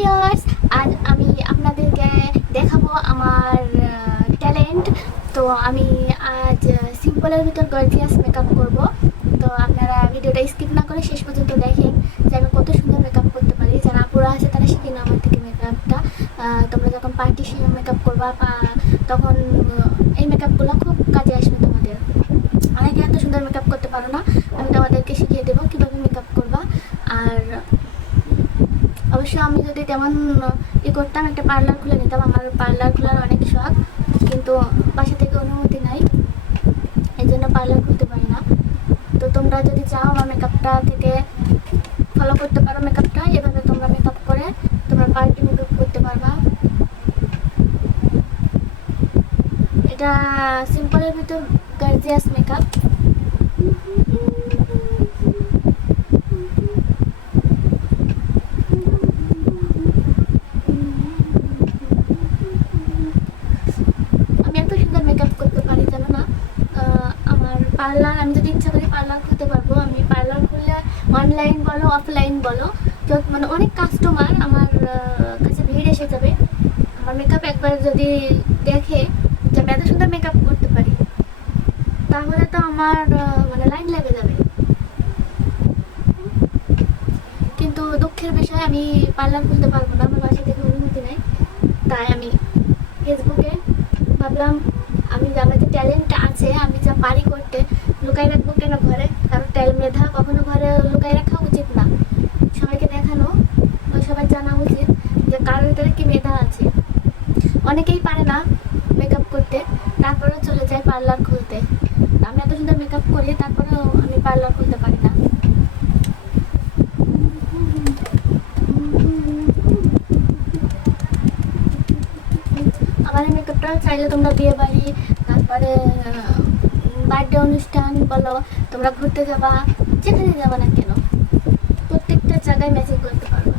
Viewers, আজ আমি আপনাদেরকে দেখাবো আমার ট্যালেন্ট। তো আমি আজ সিম্পলের ভিতর গর্জিয়াস মেকআপ করব। তো আপনারা ভিডিওটা স্কিপ না করে শেষ পর্যন্ত দেখেন যে আমি কত সুন্দর মেকআপ করতে পারি। যারা আপুরা আছে তারা শিখে না আমার থেকে মেকআপটা। তোমরা যখন পার্টি মেকআপ করবা তখন এই মেকআপগুলো খুব কাজে আসবে তোমাদের। অনেকে এত সুন্দর মেকআপ করতে পারো না, আমি তোমাদেরকে শিখিয়ে দেবো কীভাবে মেকআপ করবা। আর অবশ্য আমি যদি তেমন করতাম, একটা পার্লার খুলে নিতাম। আমার পার্লার খোলার অনেক শখ, কিন্তু বাসা থেকে অনুমতি নাই, এই জন্য পার্লার খুলতে পারি না। তো তোমরা যদি চাও আমার মেকআপটা থেকে ফলো করতে পারো, মেকআপটা এভাবে তোমরা মেকআপ করে তোমরা পার্টি মেকআপ করতে পারবা। এটা সিম্পলের ভিতর গর্জিয়াস মেকআপ। পার্লার আমি যদি ইচ্ছা করি পার্লার খুলতে পারবো। আমি পার্লার খুললে অনলাইন বলো অফলাইন বলো, মানে অনেক কাস্টমার আমার কাছে ভিড় এসে যাবে। আমার মেকআপ একবার যদি দেখে যে আমি এত সুন্দর মেকআপ করতে পারি, তাহলে তো আমার মানে লাইন লেগে যাবে। কিন্তু দুঃখের বিষয় আমি পার্লার খুলতে পারবো না, আমার বাসা থেকে অনুমতি নেই। তাই আমি ফেসবুকে ভাবলাম আমি আমার যে ট্যালেন্ট আছে, আমি যা পারি করতে, লুকাই রাখবো কেন ঘরে? কারণ মেধা কখনো ঘরে লুকাই রাখা উচিত না। সবাইকে দেখানো, সবাই জানা উচিত যে কার ভিতরে কি মেধা আছে। অনেকেই পারে না মেকআপ করতে, তারপরেও চলে যায় পার্লার খুলতে। আমি এত সুন্দর মেকআপ করি, তারপরেও আমি পার্লার খুলতে পারি না। আমার মেকআপটা চাইলে তোমরা বিয়ে বাড়ি, তারপরে বার্থডে অনুষ্ঠান বলো, তোমরা ঘুরতে যাবা, যেখানে যাবা না কেন প্রত্যেকটা জায়গায় ম্যাচিং করতে পারবা।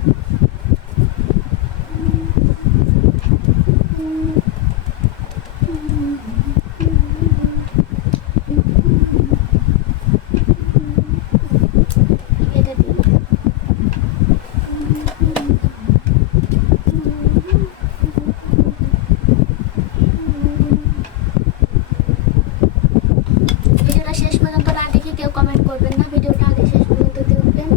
শেষ পর্যন্ত না দেখে কেউ কমেন্ট করবেন না, ভিডিওটা আগে শেষ পর্যন্ত দেখবেন।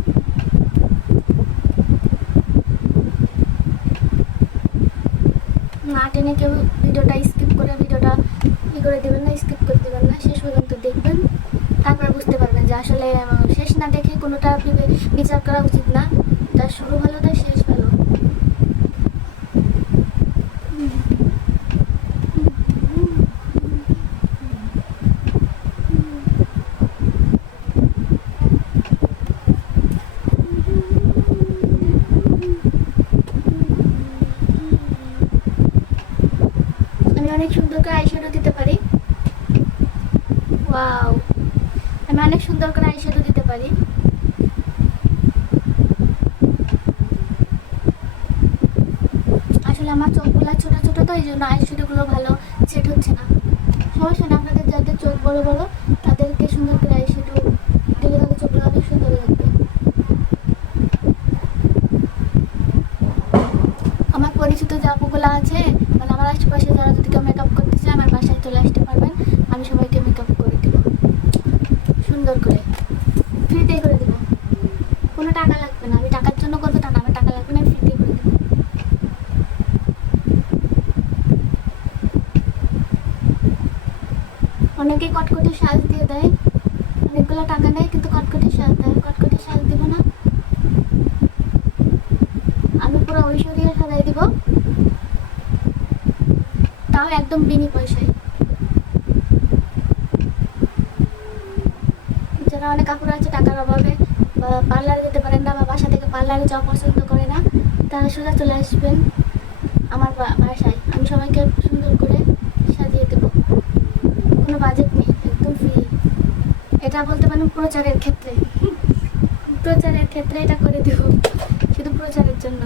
না টেনে কেউ ভিডিওটা স্কিপ করে ভিডিওটা করে দেবেন না, স্কিপ করে দেবেন না, শেষ পর্যন্ত দেখবেন। তারপর বুঝতে পারবেন যে আসলে শেষ না দেখে কোনোটা বিচার করা উচিত না। তার শুরু ভালো, তার শেষ ভালো। অনেক সুন্দর করে আইশ্যাডো দিতে পারি। ওয়াও, আমি অনেক সুন্দর করে আইশ্যাডো দিতে পারি। আসলে আমার চোখগুলো ছোট ছোট, তো এই জন্য আইশ্যাডোগুলো ভালো সেট হচ্ছে না। সমস্যা না, আপনাদের যাদের চোখ বড় বড় তাদেরকে সুন্দর করে আইশ্যাডো দিলে তাদের চোখগুলো অনেক সুন্দর লাগবে। আমার পরিচিত যে আপুগুলো আছে, মানে আমার আশেপাশে যারা যদি কেউ মেকআপ করতে চায়, আমার বাসায় চলে আসতে পারবেন। আমি সবাইকে মেকআপ করে দেবো সুন্দর করে, ফ্রিতেই করে দেবো। কোনো টাকা লাগবে না, আমি টাকার জন্য করবো তা না, আমার টাকা লাগবে না, আমি ফ্রিতেই করে দেবো। অনেকেই কটকটি সাজ দিয়ে দেয়, অনেকগুলো টাকা নেয় কিন্তু কটকটি সাজ দেয়। কটকটি সাজ দিব না, আমি পুরো ঐশ্বরিয়া সাজাই দিব, তাও একদম বিনি পয়সায়। যারা অনেক কাপড় আছে টাকার অভাবে বা পার্লারে যেতে পারেন না, বা বাসা থেকে পার্লারে যাওয়া পছন্দ করে না, তারা সোজা চলে আসবেন আমার বাসায়। আমি সবাইকে সুন্দর করে সাজিয়ে দেবো, কোনো বাজেট নেই, একদম ফ্রি। এটা বলতে পারেন প্রচারের ক্ষেত্রে, প্রচারের ক্ষেত্রে এটা করে দেব, শুধু প্রচারের জন্য।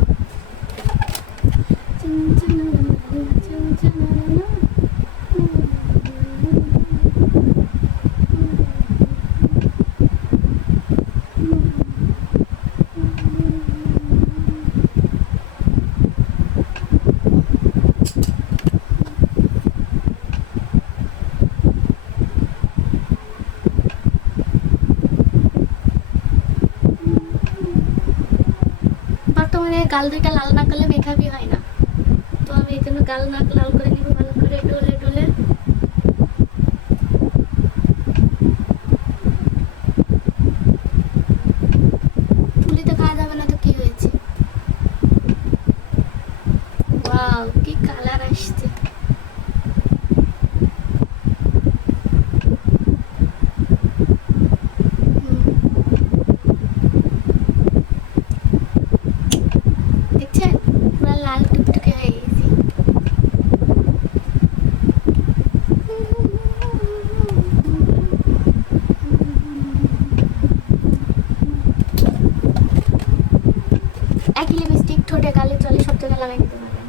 গাল দুইটা লাল না করলে মেকআপই হয় না। তো আমি এই জন্য গাল নাক লাল করে নিব ভালো করে ডলে ডলে। তুলিতে খাওয়া যাবে না তো কি হয়েছে? ওয়াও, কি কালার আসছে! দেখছেন পুরো লাল টুকটুকে হয়ে গেছে। একই লিপস্টিক ঠোঁটে গালে চলে, সব জায়গায় লাগাই দিতে পারবেন।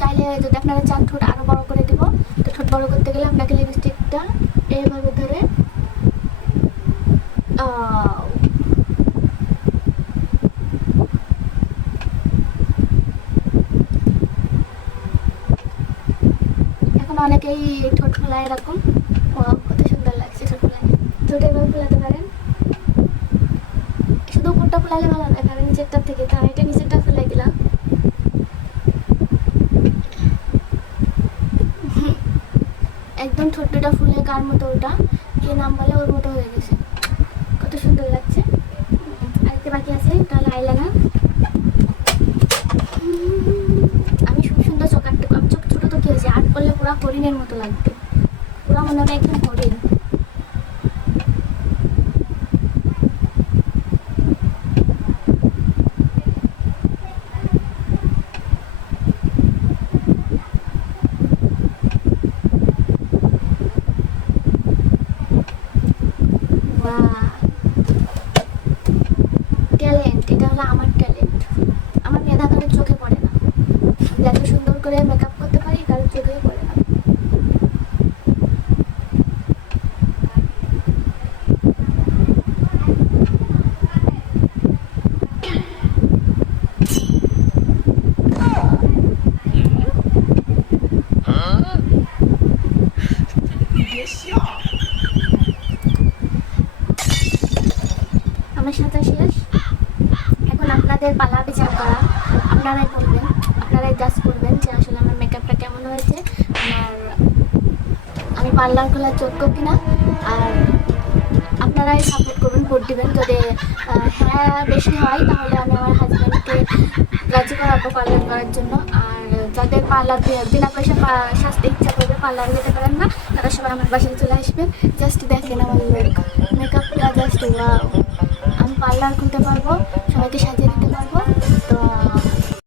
চাইলে যদি আপনারা চান ঠোঁট আরো বড় করে দিব, তো ঠোঁট বড় করতে গেলে আপনাকে লিপস্টিকটা এইভাবে ধরে এখন অনেকেই ঠোঁট ফোলায় এরকম। কত সুন্দর লাগছে ঠোঁট ফোলায়। ঠোঁট এভাবে ফোলাতে পারেন। শুধু উপরটা ফোলালে ভালো না, কারণ নিচেরটা থেকে, তাই এটা নিচেরটা ফেলাই দিলাম। একদম ঠোঁট দুটা ফুলে কার মতো, ওটা কে নাম বলে, ওর মতো হয়ে গেছে। কত সুন্দর লাগছে। আরেকটা বাকি আছে, তাহলে আইলাইনার। আমি খুব সুন্দর চোখ আঁকতে, আমি চোখ ছোটো তো কি হয়েছে, আর্ট করলে পুরো হরিণের মতো লাগবে, পুরো মনে হয় একদম হরিণ। ট্যালেন্ট, এটা হলো আমার ট্যালেন্ট। আমার মেধা কারোর চোখে পড়ে না, এত সুন্দর করে মেকআপ করতে পারি, কারোর চোখেও পড়ে না। আমার সাজা শেষ, এখন আপনাদের পালা বিচার করা। আপনারাই বলবেন, আপনারাই জাজ করবেন যে আসলে আমার মেকআপটা কেমন হয়েছে, আমি পার্লার খোলার যোগ্য কিনা। আর আপনারাই সাপোর্ট করবেন, ভোট দিবেন। যদি হ্যাঁ বেশি হয় তাহলে আমি আমার হাজব্যান্ডকে রাজি করাবো পার্লার করার জন্য। আর যাদের পার্লার বিনা পয়সা সাজতে ইচ্ছা করবে, পার্লার যেতে পারেন না, তারা সবাই আমার বাসায় চলে আসবে। জাস্ট দেখেন আমার মেকআপটা, জাস্ট ওয়াও। আমি পার্লার খুলতে পারবো, সবাইকে সাজিয়ে দিতে পারবো।